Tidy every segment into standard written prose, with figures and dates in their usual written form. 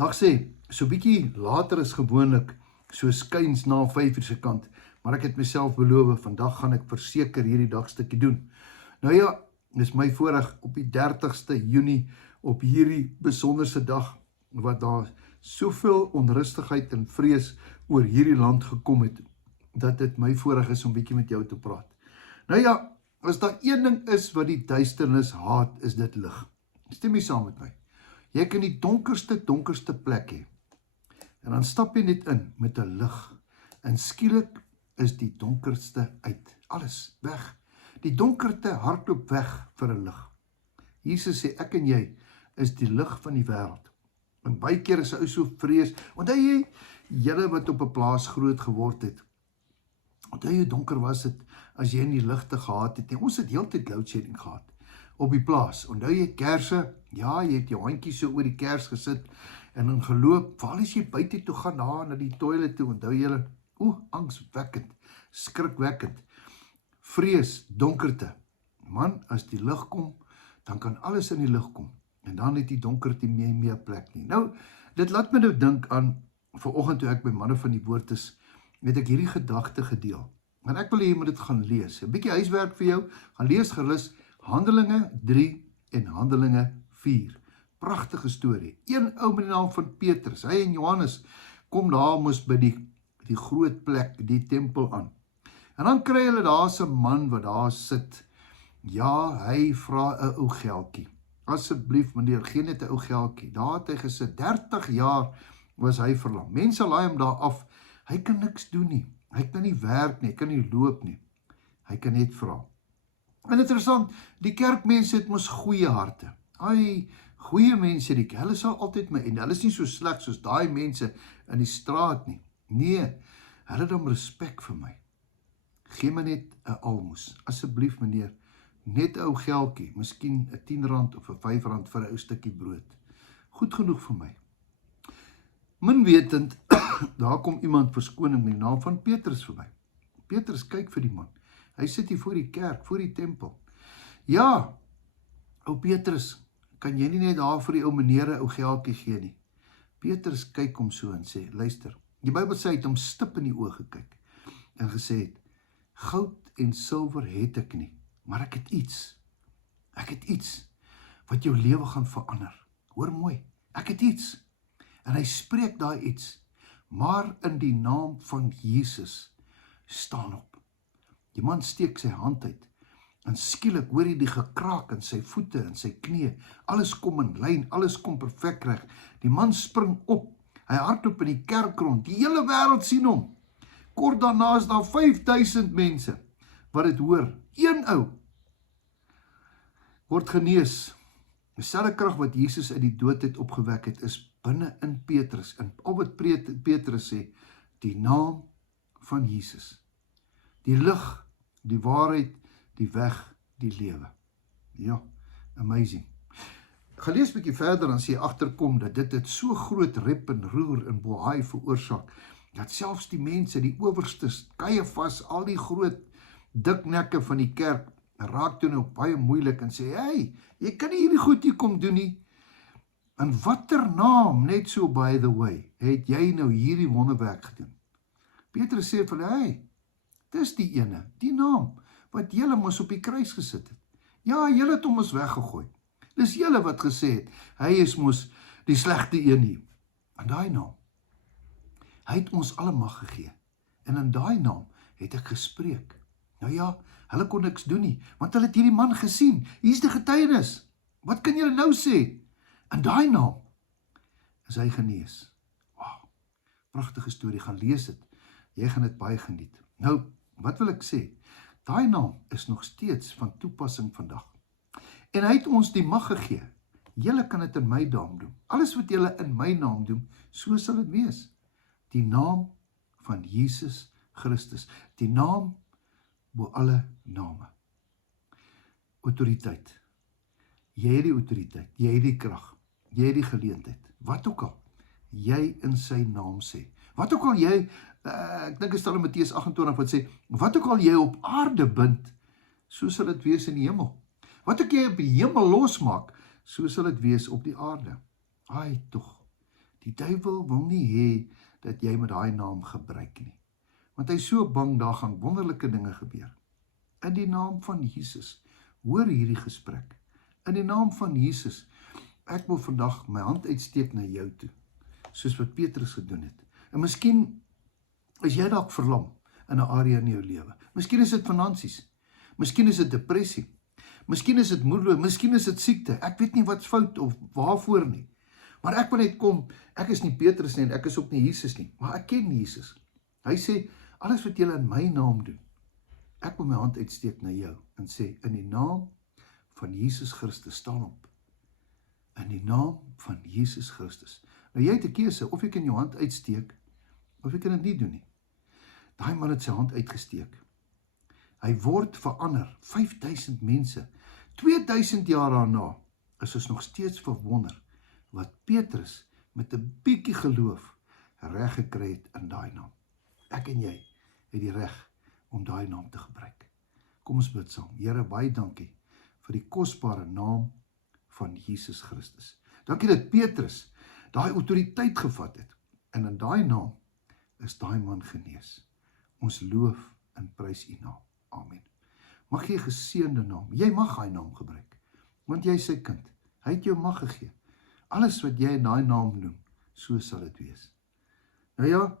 Dag sê, so bietjie later is gewoonlik, so skuins na 5 uur se kant, maar ek het myself beloof, vandag gaan ek verseker hierdie dagstukkie doen. Nou ja, dis my voorreg op die 30ste Junie, op hierdie besonderse dag, wat daar soveel onrustigheid en vrees oor hierdie land gekom het, dat dit my voorreg is om bietjie met jou te praat. Nou ja, as daar een ding is wat die duisternis haat, is dit lig. Stem jy saam met my? Jy kan die donkerste plek hê. En dan stap jy net in met 'n lig. En skielik is die donkerste uit. Alles weg. Die donkerte hardloop weg vir 'n lig. Jesus sê, ek en jy is die lig van die wêreld. En baie keer is hy so vrees. Onthou jy, julle wat op 'n plaas groot geword het, onthou jy donker was dit as jy nie ligte gehad het nie. Ons het heeltyd loadshedding gehad op die plaas. Onthou jy kerse? Ja, jy het jou handjie so oor die kers gesit en dan geloop. Waar as jy buite toe gaan daar na die toilet toe? Onthou julle? Angswekkend, skrikwekkend. Vrees, donkerte. Man, as die lig kom, dan kan alles in die lig kom. En dan het die donkerte nie meer plek nie. Nou, dit laat my nou dink aan, vanoggend toe ek by manne van die woord is, het ek hierdie gedagte gedeel. En ek wil hê jy moet dit gaan lees. 'n Bietjie huiswerk vir jou. Gaan lees gerus Handelinge 3 en Handelinge 4. Pragtige storie. Een ou met die naam van Petrus, hy en Johannes, kom daar mos by die groot plek, die tempel aan. En dan kry hulle daar 'n man wat daar sit. Ja, hy vra 'n ou geldjie. Asseblief meneer, gee net 'n ou geldjie. Daar het hy gesit, 30 jaar was hy verlam. Mense laai hom daar af. Hy kan niks doen nie. Hy kan nie werk nie, hy kan nie loop nie. Hy kan net vra. En interessant, die kerkmense het mos goeie harte. Goeie mense, hulle sal altyd my, en hulle is nie so sleg soos daai mense in die straat nie. Nee, hulle het om respek vir my. Gee my net 'n almos, asseblief meneer, net 'n ou geldjie, miskien 'n 10 rand of 'n 5 rand vir 'n ou stukkie brood. Goed genoeg vir my. Min wetend, daar kom iemand verskoning met die naam van Petrus verby. Petrus kyk vir die man. Hy sit hier voor die kerk, voor die tempel. Ja, ou Petrus, kan jy nie net daar vir die ou meneer 'n ou geldjie gee nie? Petrus kyk hom so en sê, luister, die Bybel sê hy het hom stip in die oë gekyk en gesê het, goud en silwer het ek nie, maar ek het iets. Ek het iets wat jou lewe gaan verander. Hoor mooi, ek het iets. En hy spreek daai iets, maar in die naam van Jesus, staan op. Die man steek sy hand uit, en skielik hoor hy die gekraak in sy voete en sy knie, alles kom in lyn, alles kom perfek reg. Die man spring op, hy hardloop in die kerk rond, die hele wêreld sien hom. Kort daarna is daar 5000 mense, wat dit hoor. Een ou, word genees. Dieselfde krag wat Jesus uit die dood het opgewek het, is binne in Petrus, en al wat Petrus sê, die naam van Jesus. Die lig, die waarheid, die weg, die lewe. Ja, amazing. Gaan lees 'n bietjie verder, dan sê jy agterkom dat dit het so groot rep en roer en bohaai veroorsaak, dat selfs die mense, die owerstes, Kajafas, al die groot diknekke van die kerk, raak toe nou baie moeilik en sê, hey, jy kan nie hierdie goed hier kom doen nie. En watter naam, net so by the way, het jy nou hierdie wonderwerk gedoen? Petrus sê vir hulle, hey, dis die ene, die naam, wat julle mos op die kruis gesit het. Ja, julle het hom mos weggegooi. Dis julle wat gesê het, hy is mos die slegte een hier. En daai naam, hy het ons alle mag gegee. En in daai naam het ek gespreek. Nou ja, hulle kon niks doen nie, want hulle het hierdie man gesien. Hier is die getuienis. Wat kan julle nou sê? In daai naam is hy genees. Wow, pragtige storie, gaan lees dit. Jy gaan dit baie geniet. Nou, wat wil ek sê? Daai naam is nog steeds van toepassing vandag. En hy het ons die mag gegee. Julle kan dit in my naam doen. Alles wat julle in my naam doen, so sal dit wees. Die naam van Jesus Christus. Die naam bo alle name. Autoriteit. Jy het die autoriteit, jy het die krag, jy het die geleentheid. Wat ook al jy in sy naam sê. Wat ook al jy, ek dink is daar in Matteus 28 wat sê, wat ook al jy op aarde bind, so sal dit wees in die hemel. Wat ook jy op die hemel losmaak, so sal dit wees op die aarde. Ai tog, Die duiwel wil nie hê dat jy met daai naam gebruik nie. Want hy is so bang daar gaan wonderlike dinge gebeur. In die naam van Jesus, hoor hierdie gesprek. In die naam van Jesus, ek wil vandag my hand uitsteek na jou toe, soos wat Petrus gedoen het. En miskien is jy dalk verlam in 'n area in jou lewe. Miskien is dit finansies, miskien is dit depressie, miskien is dit moedeloos, miskien is dit siekte. Ek weet nie wat's fout of waarvoor nie. Maar ek wil net kom, ek is nie Petrus nie en ek is ook nie Jesus nie, maar ek ken Jesus. Hy sê, alles wat julle in my naam doen, ek wil my hand uitsteek na jou en sê, in die naam van Jesus Christus, staan op. In die naam van Jesus Christus. Nou jy het 'n keuse, of jy kan jou hand uitsteek, of jy kan dit nie doen nie. Daai man het sy hand uitgesteek. Hy word verander, 5000 mense. 2000 jaar daarna is ons nog steeds verwonder wat Petrus met 'n bietjie geloof reg gekry het in daai naam. Ek en jy het die reg om daai naam te gebruik. Kom ons bid saam. Here, baie dankie vir die kosbare naam van Jesus Christus. Dankie dat Petrus daai autoriteit gevat het en in daai naam is daai man genees. Ons loof en prys U naam. Amen. Mag jy 'n geseënde naam. Jy mag daai naam gebruik, want jy is sy kind. Hy het jou mag gegee. Alles wat jy in daai naam doen, so sal dit wees. Nou ja,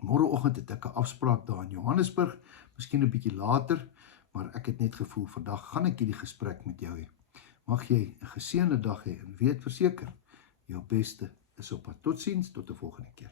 môreoggend het ek 'n afspraak daar in Johannesburg, miskien 'n bietjie later, maar ek het net gevoel, vandag gaan ek hierdie gesprek met jou hê. Mag jy 'n geseënde dag hê en weet verseker, jou beste is op pad. Totsiens, tot 'n volgende keer.